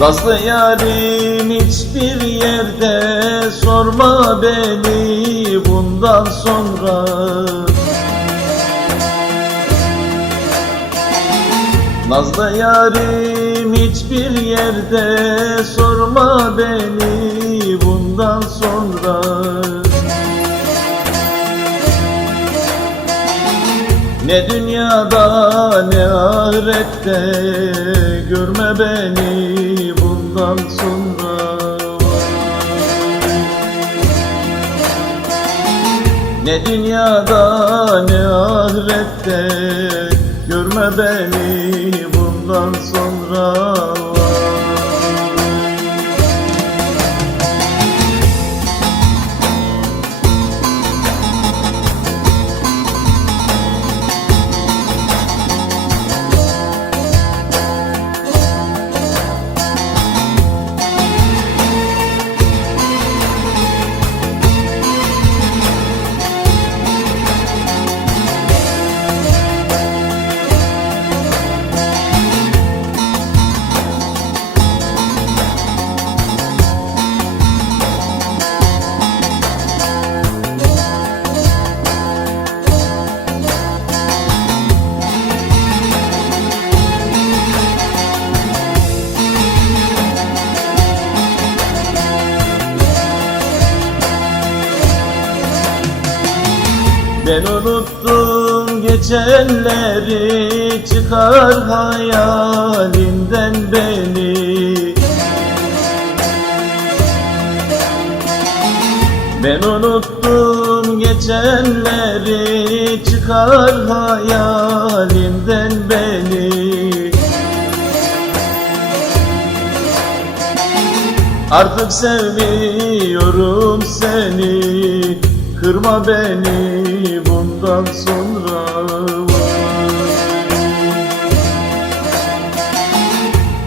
Nazlı yarim hiçbir yerde sorma beni bundan sonra. Nazlı yarim hiçbir yerde sorma beni bundan sonra. Ne dünyada ne ahirette görme beni bundan sonra Ne dünyada ne ahirette görme beni Ben unuttum geçenleri çıkar hayalinden beni. Ben unuttum geçenleri çıkar hayalinden beni. Artık sevmiyorum seni Kırma beni bundan sonra.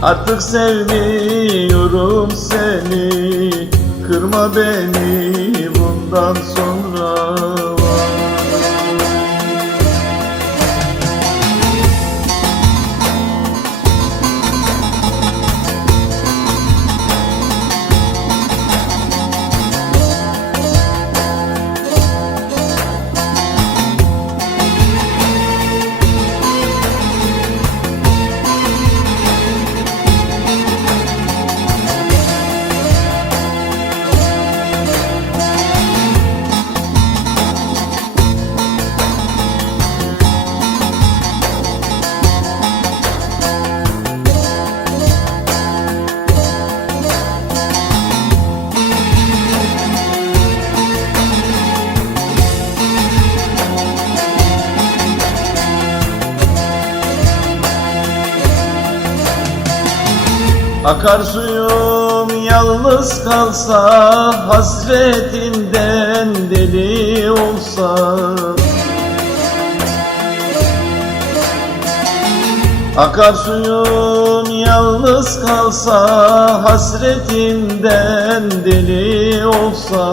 Artık sevmiyorum seni. Kırma beni bundan sonra Akarsuyum yalnız kalsa Hasretinden deli olsa. Akarsuyum yalnız kalsa Hasretinden deli olsa.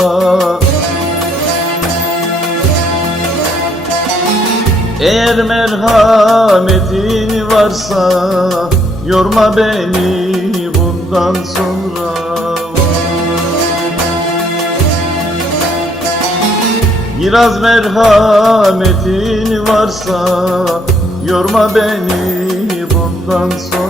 Eğer merhametin varsa Yorma beni bundan sonra Biraz merhametin varsa Yorma beni bundan sonra